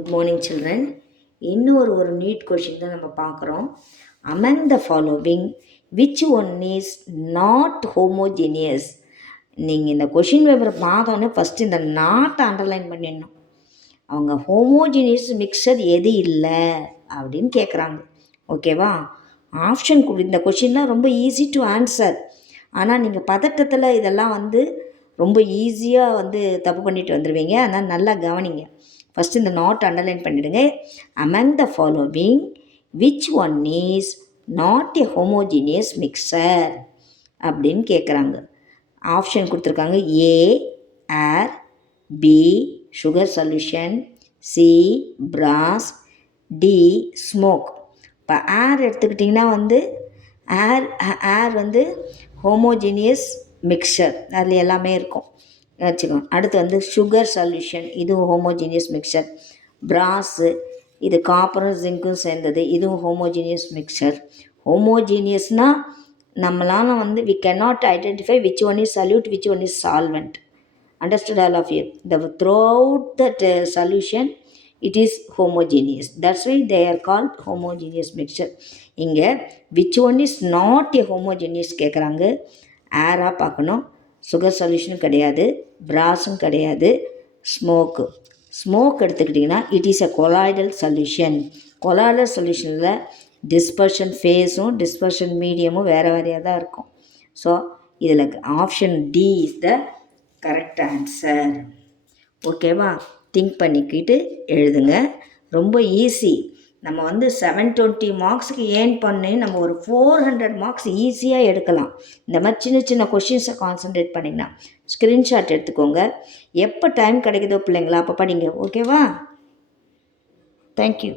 Good morning children. இன்னொரு NEET question தான் நம்ம பார்க்குறோம். Among the following which one is not homogeneous. நீங்கள் இந்த கொஷின் பேப்பரை பார்த்தோன்னே ஃபஸ்ட்டு இந்த நாட்டை அண்டர்லைன் பண்ணிடணும். அவங்க ஹோமோஜீனியஸ் மிக்சர் எது இல்லை அப்படின்னு கேட்குறாங்க. ஓகேவா? ஆப்ஷன் இந்த கொஷின்லாம் ரொம்ப ஈஸி டு ஆன்சர். ஆனால் நீங்கள் பதட்டத்தில் இதெல்லாம் ரொம்ப ஈஸியாக தப்பு பண்ணிட்டு வந்துடுவீங்க. அதனால் நல்லா கவனிங்க. ஃபஸ்ட்டு இந்த நாட் அண்டர்லைன் பண்ணிவிடுங்க. Among the following which one is not a homogeneous mixer அப்படின்னு கேட்குறாங்க. ஆப்ஷன் கொடுத்துருக்காங்க. ஏ ஏர், பி சுகர் சொல்யூஷன், சி பிராஸ், டி ஸ்மோக். இப்போ ஏர் எடுத்துக்கிட்டிங்கன்னா ஏர் ஹோமோஜீனியஸ் மிக்சர், அதில் எல்லாமே இருக்கும் வச்சுக்கோங்க. அடுத்து சுகர் சொல்யூஷன், இதுவும் ஹோமோஜீனியஸ் மிக்சர். பிராஸு, இது காப்பரும் ஜிங்க்கும் சேர்ந்தது, இதுவும் ஹோமோஜீனியஸ் மிக்சர். ஹோமோஜீனியஸ்னால் நம்மளால் we cannot identify which one is solute, which one is solvent. Understood all of you? Throughout that solution it is homogeneous. That's why they are called homogeneous mixture. இங்கே which one is not a homogeneous கேட்குறாங்க. ஏராக பார்க்கணும். Sugar சொல்யூஷனும் கிடையாது, பிராஸும் கிடையாது, smoke எடுத்துக்கிட்டிங்கன்னா it is a colloidal solution. Colloidal சொல்யூஷனில் dispersion ஃபேஸும் dispersion மீடியமும் வேறு வேறையாக தான் இருக்கும். ஸோ இதில் option D is the correct answer. ஓகேவா? திங்க் பண்ணிக்கிட்டு எழுதுங்க. ரொம்ப ஈஸி. நம்ம 720 மார்க்ஸுக்கு ஏர்ன் பண்ணி நம்ம ஒரு 400 மார்க்ஸ் ஈஸியாக எடுக்கலாம். இந்த மாதிரி சின்ன சின்ன கொஷின்ஸை கான்சன்ட்ரேட் பண்ணிங்கன்னா ஸ்க்ரீன்ஷாட் எடுத்துக்கோங்க. எப்போ டைம் கிடைக்குதோ பிள்ளைங்களா அப்போ படிங்க. ஓகேவா? தேங்க்யூ.